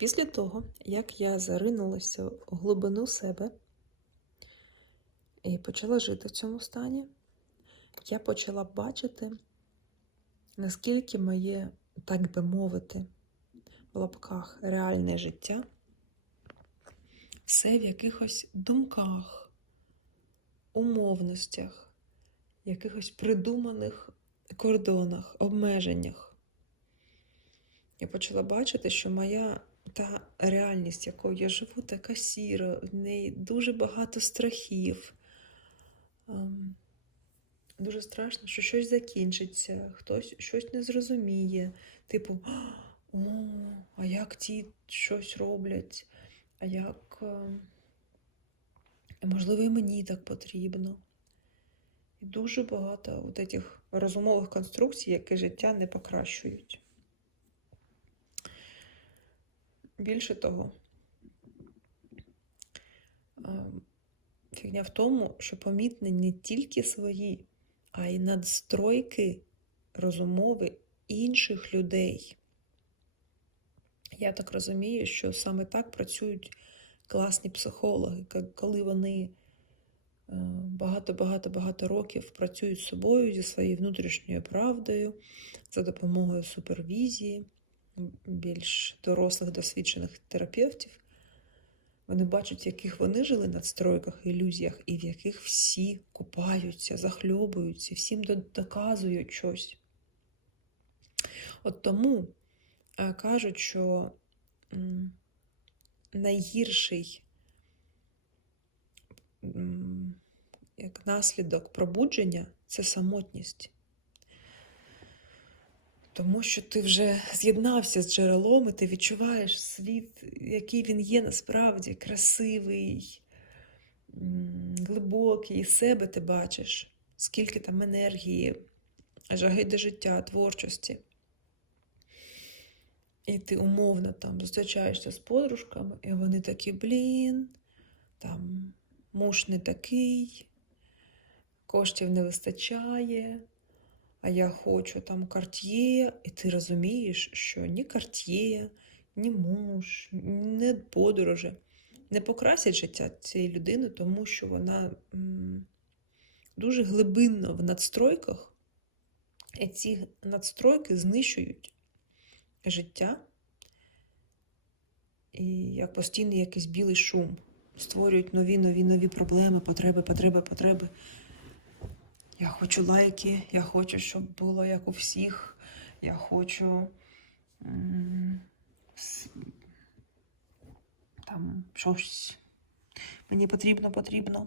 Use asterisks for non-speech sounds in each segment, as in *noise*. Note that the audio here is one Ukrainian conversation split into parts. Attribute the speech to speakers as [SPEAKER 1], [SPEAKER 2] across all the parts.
[SPEAKER 1] Після того, як я заринулася в глибину себе і почала жити в цьому стані, я почала бачити, наскільки моє, так би мовити, в лапках реальне життя все в якихось думках, умовностях, якихось придуманих кордонах, обмеженнях. Я почала бачити, що моя та реальність, якою я живу, така сіра, в неї дуже багато страхів. Ем, Дуже страшно, що щось закінчиться, хтось щось не зрозуміє. Типу, о, а як ті щось роблять, а як, ем, можливо, і мені так потрібно. І дуже багато от этих розумових конструкцій, які життя не покращують. Більше того, ем, фігня в тому, що помітні не тільки свої, а й надстройки розумови інших людей. Я так розумію, що саме так працюють класні психологи, коли вони багато-багато-багато років працюють з собою, зі своєю внутрішньою правдою, за допомогою супервізії, більш дорослих досвідчених терапевтів. Вони бачать, в яких вони жили надстройках, ілюзіях, і в яких всі купаються, захльобуються, всім доказують щось. От тому е, кажуть, що найгірший як наслідок пробудження це самотність. Тому що ти вже з'єднався з джерелом, і ти відчуваєш світ, який він є насправді, красивий, глибокий, і себе ти бачиш, скільки там енергії, жаги до життя, творчості. І ти умовно там зустрічаєшся з подружками, і вони такі, блін, там муж не такий, коштів не вистачає, а я хочу там карт'є, і ти розумієш, що ні карт'є, ні муж, ні подорожі не покрасять життя цієї людини, тому що вона дуже глибинно в надстройках, і ці надстройки знищують життя і як постійний якийсь білий шум. Створюють нові, нові, нові проблеми, потреби, потреби, потреби. Я хочу лайки, я хочу, щоб було як у всіх. Я хочу там щось. Мені потрібно, потрібно.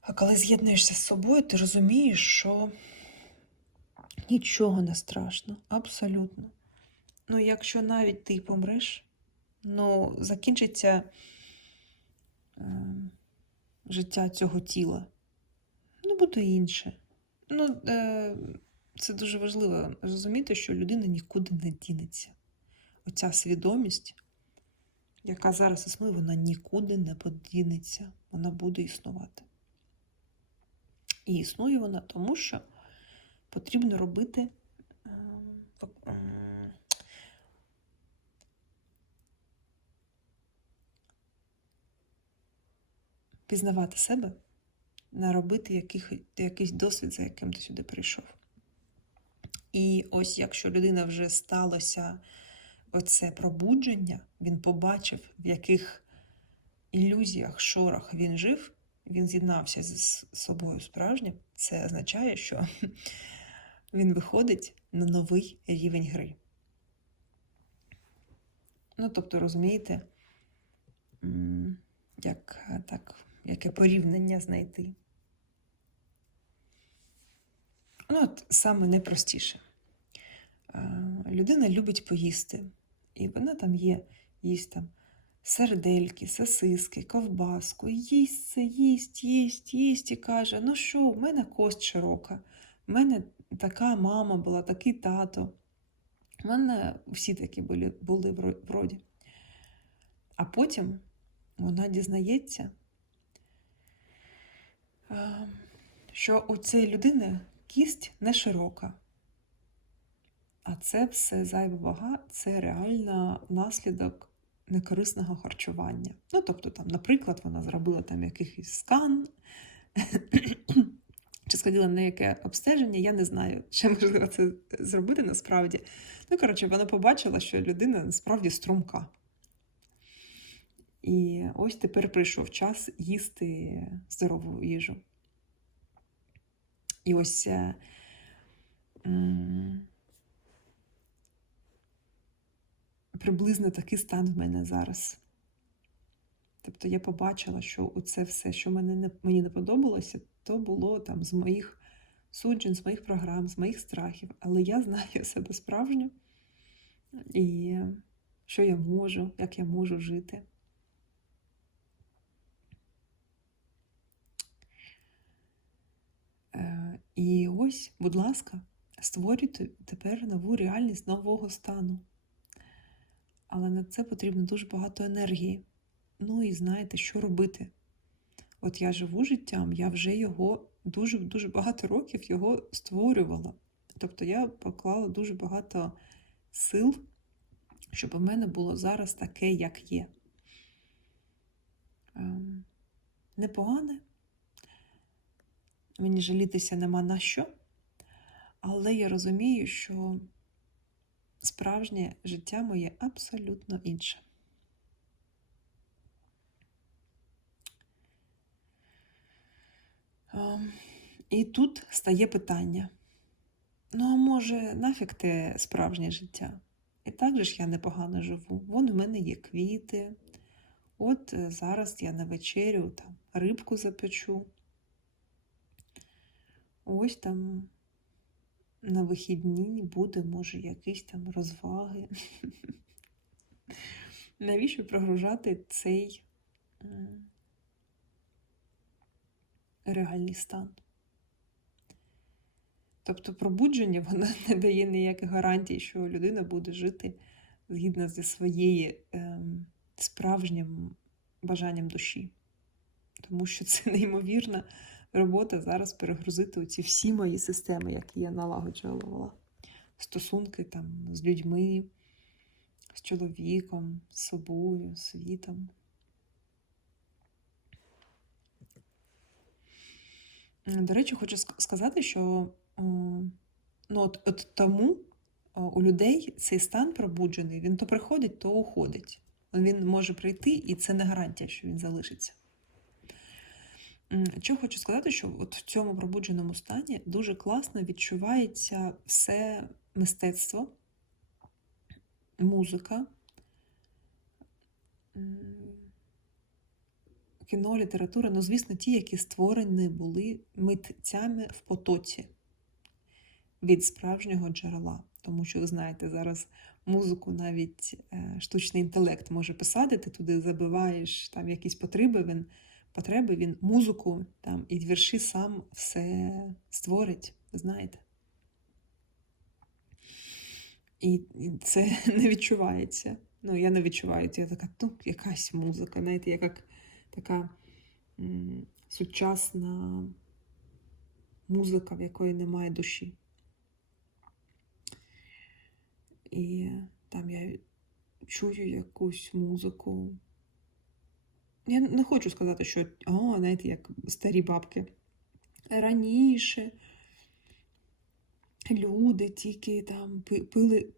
[SPEAKER 1] А коли з'єднуєшся з собою, ти розумієш, що нічого не страшно, абсолютно. Ну, якщо навіть ти помреш, ну, закінчиться е, життя цього тіла. Ну, буде інше. Ну, е, це дуже важливо розуміти, що людина нікуди не дінеться. Оця свідомість, яка зараз існує, вона нікуди не подінеться. Вона буде існувати. І існує вона тому, що потрібно робити. е, м, Пізнавати себе, наробити яких, якийсь досвід, за яким ти сюди прийшов. І ось якщо людина вже сталося оце пробудження, він побачив, в яких ілюзіях, шорах він жив, він з'єднався з собою справжнім, це означає, що *laughs* він виходить на новий рівень гри. Ну, тобто, розумієте, як так, яке порівняння знайти. Ну, от саме найпростіше. Е, Людина любить поїсти, і вона там є, їсть там сердельки, сосиски, ковбаску, їсть це, їсть, їсть, їсть, і каже: ну що, в мене кость широка, в мене така мама була, такий тато. У мене всі такі були, були вро- вроді. А потім вона дізнається, е, що у цієї людини кість не широка. А це все зайва вага, це реально наслідок некорисного харчування. Ну, тобто, там, наприклад, вона зробила там якийсь скан, *coughs* чи сходила на яке обстеження, я не знаю, чи можливо це зробити насправді. Ну, коротше, вона побачила, що людина насправді струмка. І ось тепер прийшов час їсти здорову їжу. І ось е, м, приблизно такий стан в мене зараз. Тобто я побачила, що це все, що мене не, мені не подобалося, то було там з моїх суджень, з моїх програм, з моїх страхів. Але я знаю *laughs* себе справжню і що я можу, як я можу жити. Е, І ось, будь ласка, створюйте тепер нову реальність нового стану. Але на це потрібно дуже багато енергії. Ну і знаєте, що робити. От я живу життям, я вже його дуже-дуже багато років його створювала. Тобто я поклала дуже багато сил, щоб у мене було зараз таке, як є. Ем, Непогане. Мені жалітися нема на що. Але я розумію, що справжнє життя моє абсолютно інше. І тут стає питання: ну, а може, нафіг те справжнє життя? І так же ж я непогано живу. Вон у мене є квіти. От е, зараз я на вечерю там рибку запечу. Ось там на вихідні буде, може, якісь там розваги. *laughs* Навіщо прогружати цей реальний стан? Тобто пробудження *laughs* воно не дає ніяких гарантій, що людина буде жити згідно зі своєю ем, справжнім бажанням душі. Тому що це *laughs* неймовірна робота зараз перегрузити ці всі мої системи, які я налагоджувала. Стосунки там з людьми, з чоловіком, з собою, світом. До речі, хочу сказати, що ну, от, от тому у людей цей стан пробуджений, він то приходить, то уходить. Він може прийти, і це не гарантія, що він залишиться. М, Що хочу сказати, що от в цьому пробудженому стані дуже класно відчувається все мистецтво, музика, кіно, література, ну, звісно, ті, які створені були митцями в потоці від справжнього джерела. Тому що, ви знаєте, зараз музику навіть е, штучний інтелект може писати, ти туди забиваєш там якісь потреби, він, потреби, він музику там, і вірші сам все створить, знаєте. І, це *laughs* не відчувається. Ну, я не відчуваю. Я така, ну, якась музика, знаєте, я як така м, сучасна музика, в якої немає душі. І там я чую якусь музику. Я не хочу сказати, що, о, знаєте, як старі бабки. Раніше люди тільки там пили,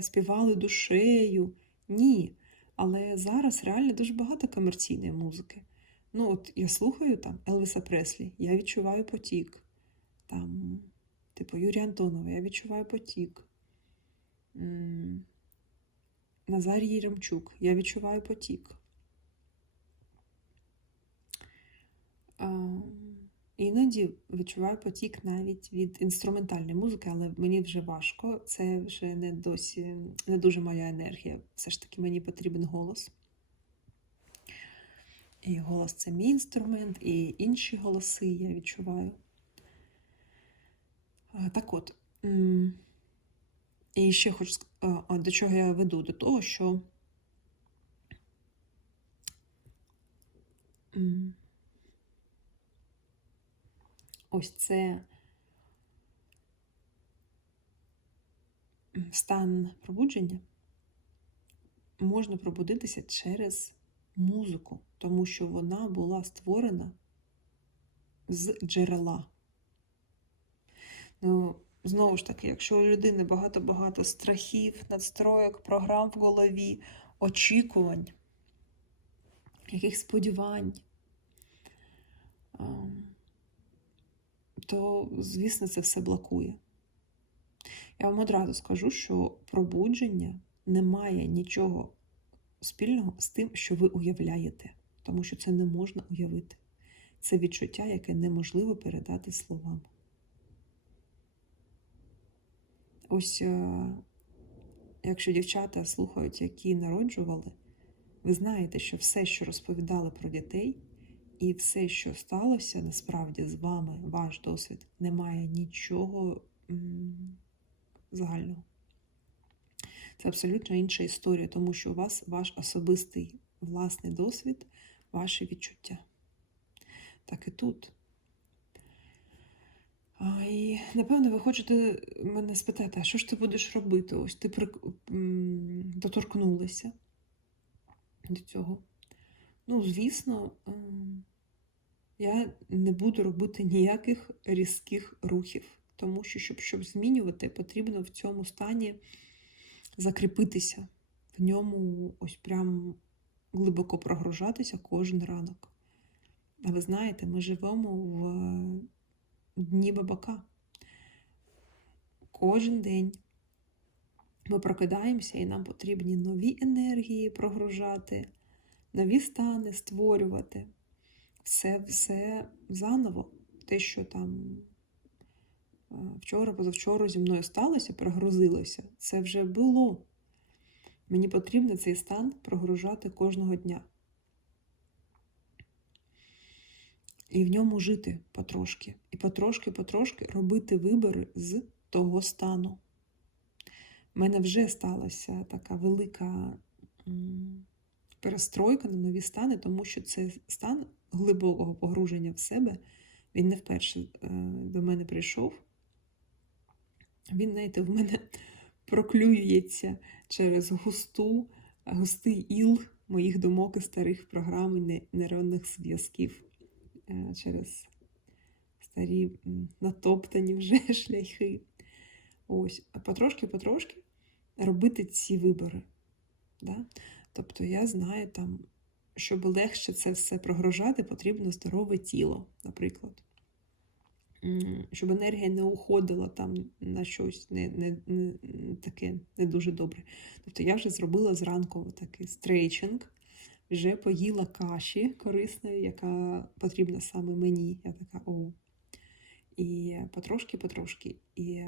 [SPEAKER 1] співали душею. Ні. Але зараз реально дуже багато комерційної музики. Ну, от я слухаю там Елвіса Преслі, я відчуваю потік. Там, типу, Юрія Антонова, я відчуваю потік. М, Назарій Єремчук, я відчуваю потік. Іноді відчуваю потік навіть від інструментальної музики, але мені вже важко. Це вже не досі не дуже моя енергія. Все ж таки мені потрібен голос. І голос це мій інструмент, і інші голоси я відчуваю. Так от. І ще хочу ск- а, а, до чого я веду? До того, що ось це стан пробудження можна пробудитися через музику, тому що вона була створена з джерела. Ну, знову ж таки, якщо у людини багато-багато страхів, надстроєк, програм в голові, очікувань, яких сподівань, то, звісно, це все блокує. Я вам одразу скажу, що пробудження не має нічого спільного з тим, що ви уявляєте, тому що це не можна уявити. Це відчуття, яке неможливо передати словами. Ось, е, якщо дівчата слухають, які народжували, ви знаєте, що все, що розповідали про дітей, і все, що сталося насправді з вами, ваш досвід, не має нічого загального. Це абсолютно інша історія, тому що у вас ваш особистий власний досвід, ваші відчуття. Так і тут. І напевно ви хочете мене спитати, а що ж ти будеш робити? Ось ти при... доторкнулася до цього. Ну, звісно, ем, я не буду робити ніяких різких рухів, тому що, щоб, щоб змінювати, потрібно в цьому стані закріпитися, в ньому ось прям глибоко прогружатися кожен ранок. А ви знаєте, ми живемо в дні бабака. Кожен день ми прокидаємося, і нам потрібні нові енергії прогружати, нові стани створювати. Все, все заново. Те, що там е, вчора, позавчора зі мною сталося, прогрузилося, це вже було. Мені потрібно цей стан прогружати кожного дня. І в ньому жити потрошки. І потрошки-потрошки робити вибори з того стану. У мене вже сталася така велика перестройка на нові стани, тому що це стан глибокого погруження в себе. Він не вперше е, до мене прийшов. Він, знаєте, в мене проклюється через густу, густий іл моїх думок і старих програм і не- нейронних зв'язків е, через старі натоптані вже *laughs* шляхи. Ось, потрошки-потрошки робити ці вибори. Да? Тобто я знаю, там, щоб легше це все прогружати, потрібно здорове тіло, наприклад. Щоб енергія не уходила там на щось не, не, не, таке не дуже добре. Тобто я вже зробила зранку такий стрейчинг, вже поїла каші корисної, яка потрібна саме мені. Я така о. І потрошки-потрошки. І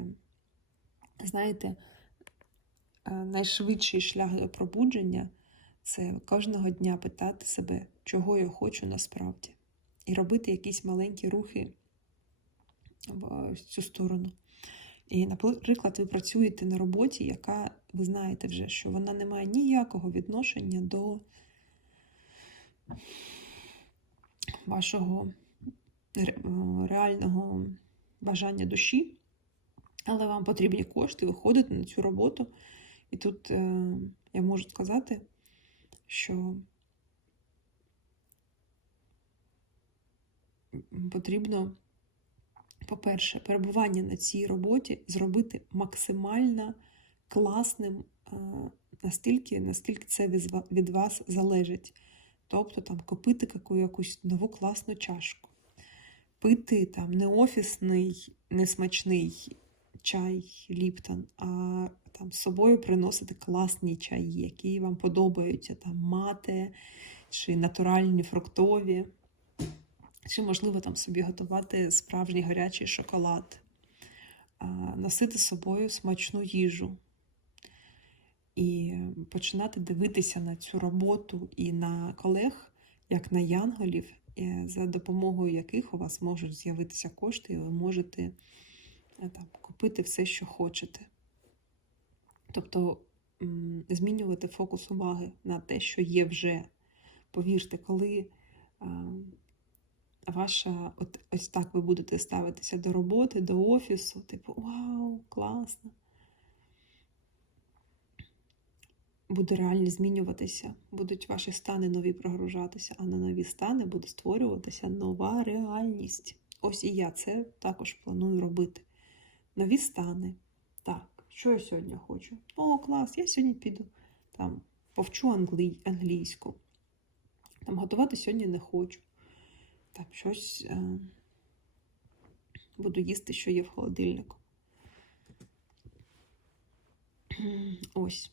[SPEAKER 1] знаєте, е, найшвидший шлях до пробудження це кожного дня питати себе, чого я хочу насправді, і робити якісь маленькі рухи в цю сторону. І, наприклад, ви працюєте на роботі, яка ви знаєте вже, що вона не має ніякого відношення до вашого е, реального бажання душі, але вам потрібні кошти, виходити на цю роботу. І тут е, я можу сказати, що потрібно, по-перше, перебування на цій роботі зробити максимально класним е, настільки, наскільки це від вас залежить. Тобто там купити яку- якусь нову класну чашку, пити там не офісний, несмачний чай Ліптон, а там з собою приносити класні чаї, які вам подобаються, там мате чи натуральні фруктові, чи, можливо, там собі готувати справжній гарячий шоколад, носити з собою смачну їжу. І починати дивитися на цю роботу і на колег, як на янголів, е, за допомогою яких у вас можуть з'явитися кошти, і ви можете е, там, купити все, що хочете. Тобто змінювати фокус уваги на те, що є вже. Повірте, коли ваша, от, ось так ви будете ставитися до роботи, до офісу, типу, вау, класно. буде реальність змінюватися, будуть ваші стани нові прогружатися, а на нові стани буде створюватися нова реальність. Ось і я це також планую робити. Нові стани. Так, що я сьогодні хочу? О, клас, я сьогодні піду там повчу англій, англійську. Там готувати сьогодні не хочу. Там щось е, буду їсти, що є в холодильнику. Ось.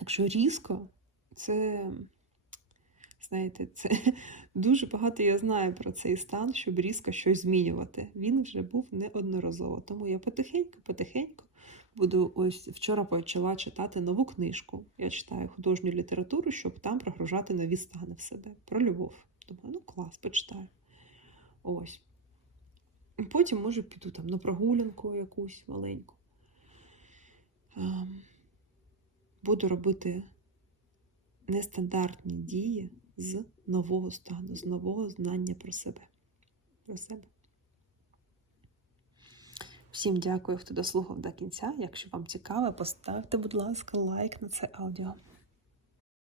[SPEAKER 1] Якщо різко, це, знаєте, це *laughs* дуже багато я знаю про цей стан, щоб різко щось змінювати. Він вже був неодноразово. Тому я потихеньку-потихеньку буду ось вчора почала читати нову книжку. Я читаю художню літературу, щоб там прогружати нові стани в себе. Про любов. Думаю, ну клас, почитаю. Ось. Потім, може, піду там на прогулянку якусь маленьку. Ем, Буду робити нестандартні дії з нового стану, з нового знання про себе. Про себе. Всім дякую, хто дослухав до кінця. Якщо вам цікаво, поставте, будь ласка, лайк на це аудіо.